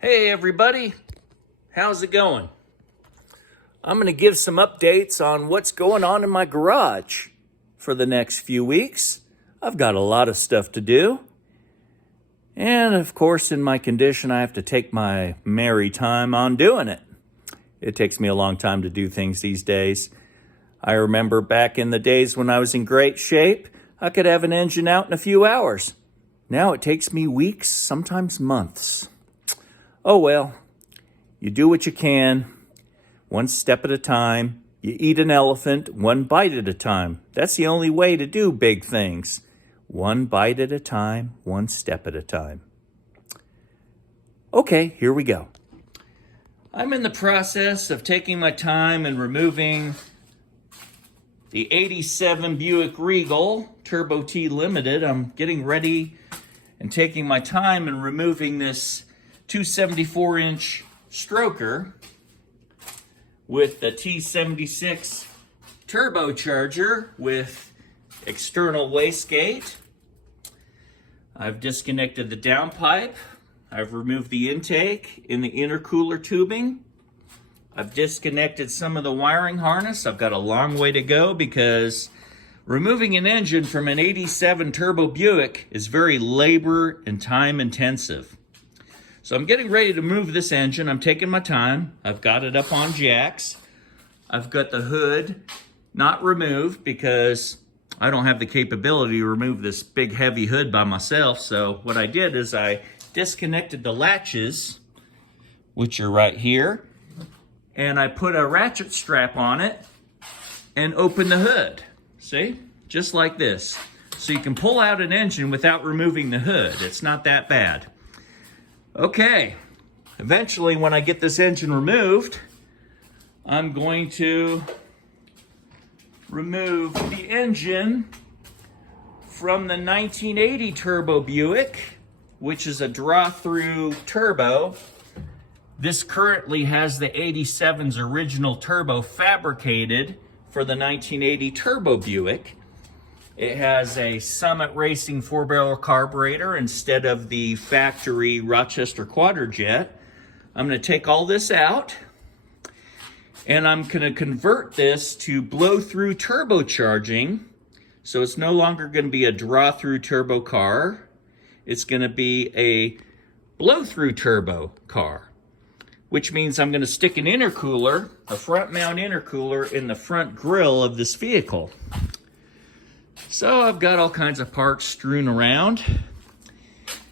Hey everybody, how's it going? I'm going to give some updates on what's going on in my garage for the next few weeks. I've got a lot of stuff to do. And of course, in my condition, I have to take my merry time on doing it. It takes me a long time to do things these days. I remember back in the days when I was in great shape, I could have an engine out in a few hours. Now it takes me weeks, sometimes months. Oh well, you do what you can, one step at a time. You eat an elephant, one bite at a time. That's the only way to do big things. One bite at a time, one step at a time. Okay, here we go. I'm in the process of taking my time and removing the 87 Buick Regal Turbo T Limited. I'm getting ready and taking my time and removing this 274-inch stroker with the T76 turbocharger with external wastegate. I've disconnected the downpipe. I've removed the intake in the intercooler tubing. I've disconnected some of the wiring harness. I've got a long way to go because removing an engine from an 87 Turbo Buick is very labor and time intensive. So I'm getting ready to move this engine. I'm taking my time. I've got it up on jacks. I've got the hood not removed because I don't have the capability to remove this big heavy hood by myself. So what I did is I disconnected the latches, which are right here, and I put a ratchet strap on it and opened the hood. See? Just like this. So you can pull out an engine without removing the hood. It's not that bad. Okay, eventually when I get this engine removed, I'm going to remove the engine from the 1980 Turbo Buick, which is a draw-through turbo. This currently has the 87's original turbo fabricated for the 1980 Turbo Buick. It has a Summit Racing 4-barrel carburetor instead of the factory Rochester Quadrajet. I'm going to take all this out, and I'm going to convert this to blow-through turbocharging. So it's no longer going to be a draw-through turbo car. It's going to be a blow-through turbo car, which means I'm going to stick an intercooler, a front-mount intercooler, in the front grille of this vehicle. So I've got all kinds of parts strewn around.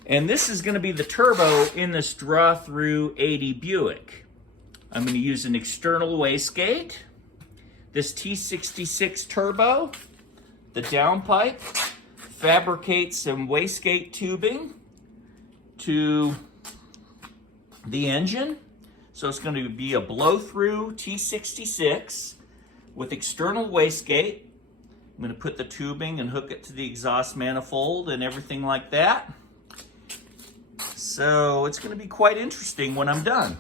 And this is going to be the turbo in this draw-through 80 Buick. I'm going to use an external wastegate, this T66 turbo, the downpipe, fabricate some wastegate tubing to the engine. So it's going to be a blow-through T66 with external wastegate. I'm going to put the tubing and hook it to the exhaust manifold and everything like that. So it's going to be quite interesting when I'm done.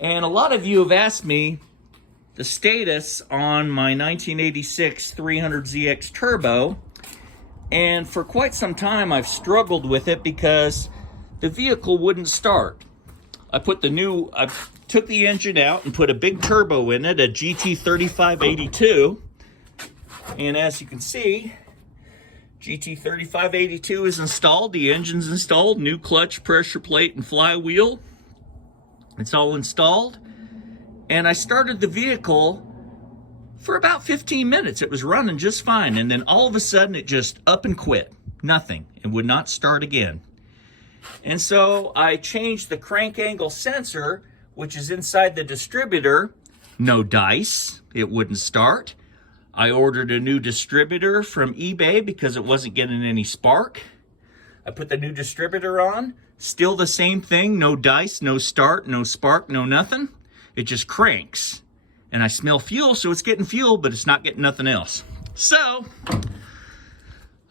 And a lot of you have asked me the status on my 1986 300ZX Turbo. And for quite some time I've struggled with it because the vehicle wouldn't start. I took the engine out and put a big turbo in it, a GT3582. And as you can see, GT3582 is installed, the engine's installed, new clutch, pressure plate, and flywheel. It's all installed. And I started the vehicle for about 15 minutes. It was running just fine. And then all of a sudden it just up and quit. Nothing. It would not start again. And so I changed the crank angle sensor, which is inside the distributor. No dice. It wouldn't start. I ordered a new distributor from eBay because it wasn't getting any spark. I put the new distributor on. Still the same thing. No dice, no start, no spark, no nothing. It just cranks. And I smell fuel, so it's getting fuel, but it's not getting nothing else. So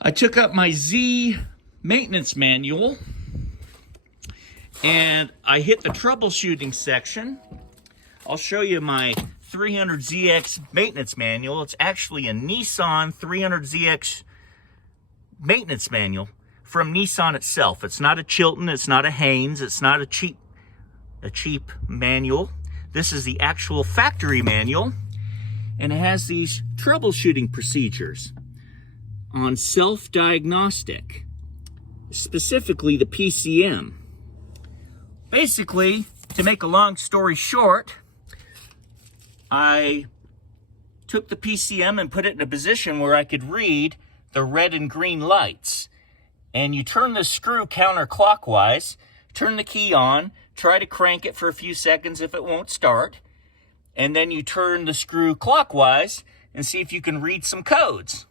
I took up my Z maintenance manual and I hit the troubleshooting section. I'll show you my 300ZX maintenance manual. It's actually a Nissan 300ZX maintenance manual from Nissan itself. It's not a Chilton, it's not a Haynes, it's not a cheap manual. This is the actual factory manual, and it has these troubleshooting procedures on self-diagnostic, specifically the PCM. Basically, to make a long story short, I took the PCM and put it in a position where I could read the red and green lights. And you turn the screw counterclockwise, turn the key on, try to crank it for a few seconds if it won't start, and then you turn the screw clockwise and see if you can read some codes.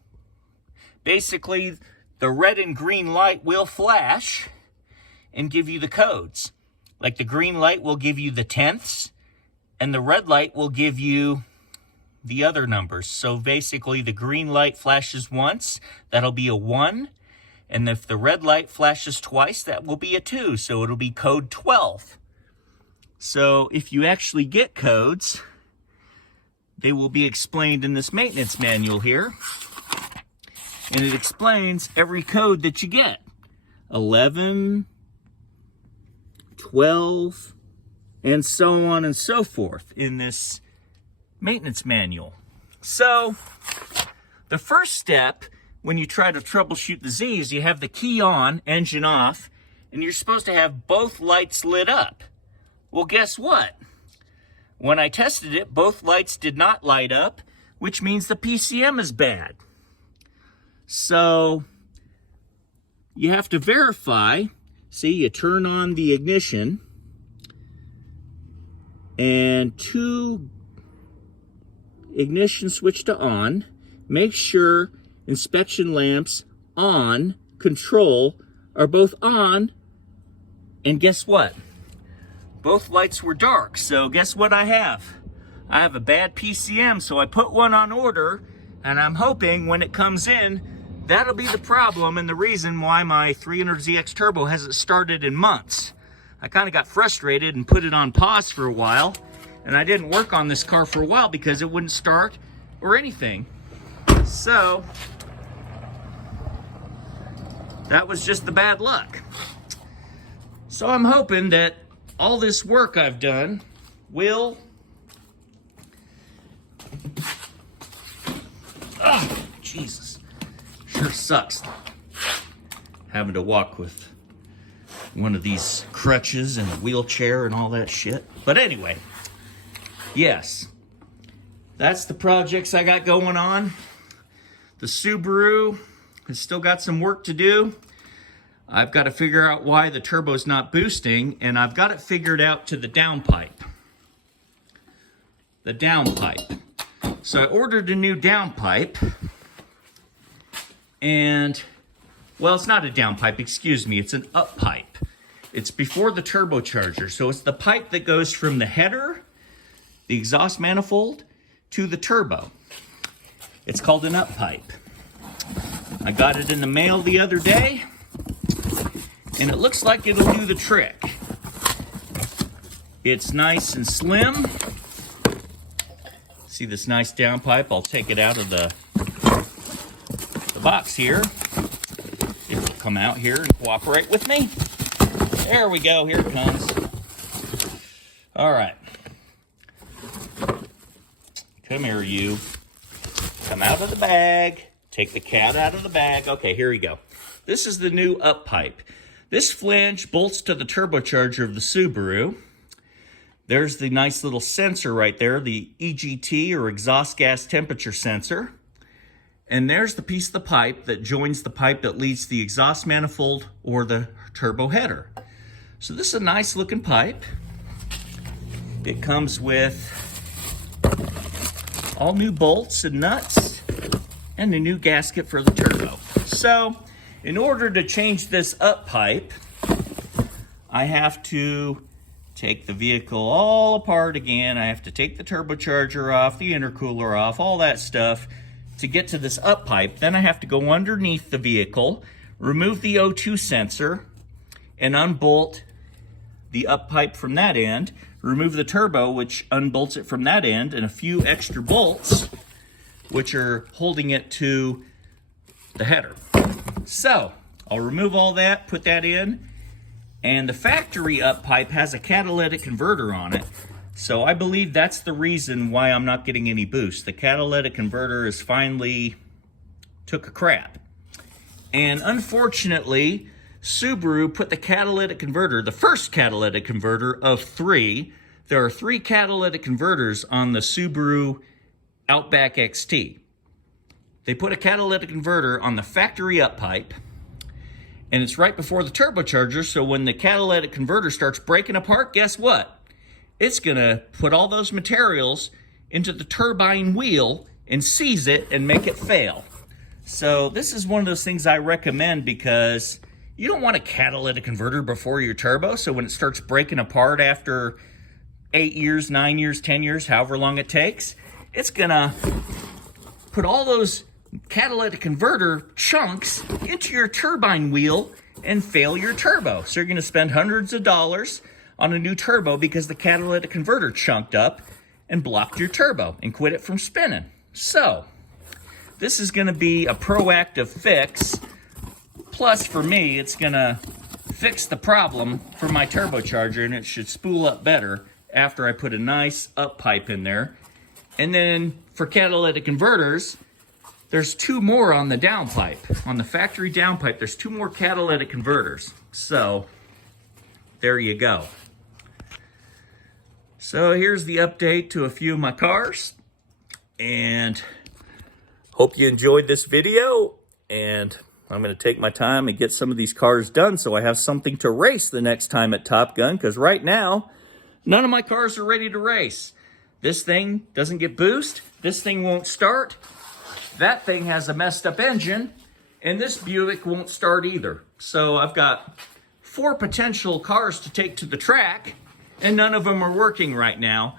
Basically, the red and green light will flash and give you the codes. Like the green light will give you the tenths, and the red light will give you the other numbers. So basically, the green light flashes once, that'll be a 1. And if the red light flashes twice, that will be a 2. So it'll be code 12. So if you actually get codes, they will be explained in this maintenance manual here. And it explains every code that you get. 11, 12, and so on and so forth in this maintenance manual. So the first step when you try to troubleshoot the Z is you have the key on, engine off, and you're supposed to have both lights lit up. Well, guess what? When I tested it, both lights did not light up, which means the PCM is bad. So you have to verify. See, you turn on the ignition, and 2 ignition switch to on. Make sure inspection lamps on, control, are both on. And guess what? Both lights were dark. So guess what I have? I have a bad PCM, so I put one on order, and I'm hoping when it comes in, that'll be the problem and the reason why my 300ZX Turbo hasn't started in months. I kind of got frustrated and put it on pause for a while, and I didn't work on this car for a while because it wouldn't start or anything. So that was just the bad luck. So I'm hoping that all this work I've done will Jesus. Sure sucks having to walk with one of these crutches and a wheelchair and all that shit. But anyway, yes, that's the projects I got going on. The Subaru has still got some work to do. I've got to figure out why the turbo's not boosting, and I've got it figured out to the downpipe. The downpipe. So I ordered a new downpipe, and, well, it's not a downpipe, excuse me, it's an up pipe. It's before the turbocharger, so it's the pipe that goes from the header, the exhaust manifold, to the turbo. It's called an up pipe. I got it in the mail the other day, and it looks like it'll do the trick. It's nice and slim. See this nice downpipe? I'll take it out of the box here. It will come out here and cooperate with me. There we go, here it comes. All right. Come here, you. Come out of the bag. Take the cat out of the bag. Okay, here we go. This is the new up pipe. This flange bolts to the turbocharger of the Subaru. There's the nice little sensor right there, the EGT, or exhaust gas temperature sensor. And there's the piece of the pipe that joins the pipe that leads the exhaust manifold or the turbo header. So this is a nice looking pipe. It comes with all new bolts and nuts and a new gasket for the turbo. So in order to change this up pipe, I have to take the vehicle all apart again. I have to take the turbocharger off, the intercooler off, all that stuff to get to this up pipe. Then I have to go underneath the vehicle, remove the O2 sensor, and unbolt the up pipe from that end, remove the turbo, which unbolts it from that end, and a few extra bolts, which are holding it to the header. So, I'll remove all that, put that in, and the factory up pipe has a catalytic converter on it. So I believe that's the reason why I'm not getting any boost. The catalytic converter is finally took a crap. And unfortunately, Subaru put the catalytic converter, the first catalytic converter of 3. There are 3 catalytic converters on the Subaru Outback XT. They put a catalytic converter on the factory up pipe, and it's right before the turbocharger, so when the catalytic converter starts breaking apart, guess what? It's gonna put all those materials into the turbine wheel and seize it and make it fail. So this is one of those things I recommend because you don't want a catalytic converter before your turbo, so when it starts breaking apart after 8 years, 9 years, 10 years, however long it takes, it's gonna put all those catalytic converter chunks into your turbine wheel and fail your turbo. So you're gonna spend hundreds of dollars on a new turbo because the catalytic converter chunked up and blocked your turbo and quit it from spinning. So this is gonna be a proactive fix. Plus for me, it's gonna fix the problem for my turbocharger, and it should spool up better after I put a nice up pipe in there. And then for catalytic converters, there's 2 more on the downpipe. On the factory downpipe, there's 2 more catalytic converters. So there you go. So here's the update to a few of my cars. And hope you enjoyed this video. And I'm going to take my time and get some of these cars done so I have something to race the next time at Top Gun. Because right now, none of my cars are ready to race. This thing doesn't get boost. This thing won't start. That thing has a messed up engine. And this Buick won't start either. So I've got 4 potential cars to take to the track, and none of them are working right now.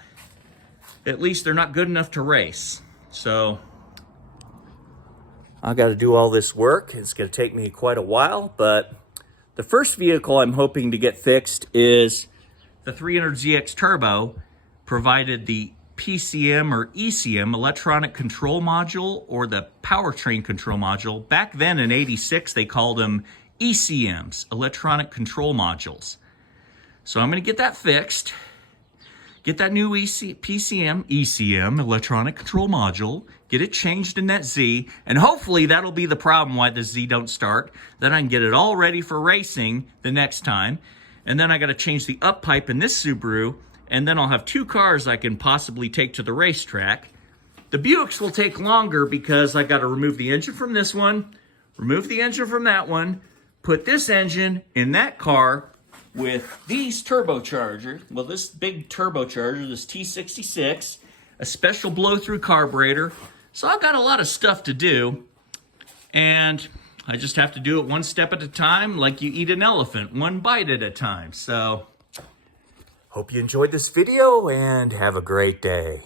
At least they're not good enough to race. So I got to do all this work. It's going to take me quite a while, but the first vehicle I'm hoping to get fixed is the 300ZX Turbo, provided the PCM or ECM, electronic control module, or the powertrain control module. Back then in '86, they called them ECMs, electronic control modules. So I'm going to get that fixed, get that new PCM, ECM, electronic control module, get it changed in that Z, and hopefully that'll be the problem why the Z don't start. Then I can get it all ready for racing the next time. And then I got to change the up pipe in this Subaru, and then I'll have 2 cars I can possibly take to the racetrack. The Buicks will take longer because I got to remove the engine from this one, remove the engine from that one, put this engine in that car with these turbochargers. Well, this big turbocharger, this T66, a special blow-through carburetor. So I've got a lot of stuff to do, and I just have to do it one step at a time, like you eat an elephant, one bite at a time. So hope you enjoyed this video, and have a great day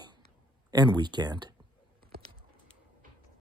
and weekend.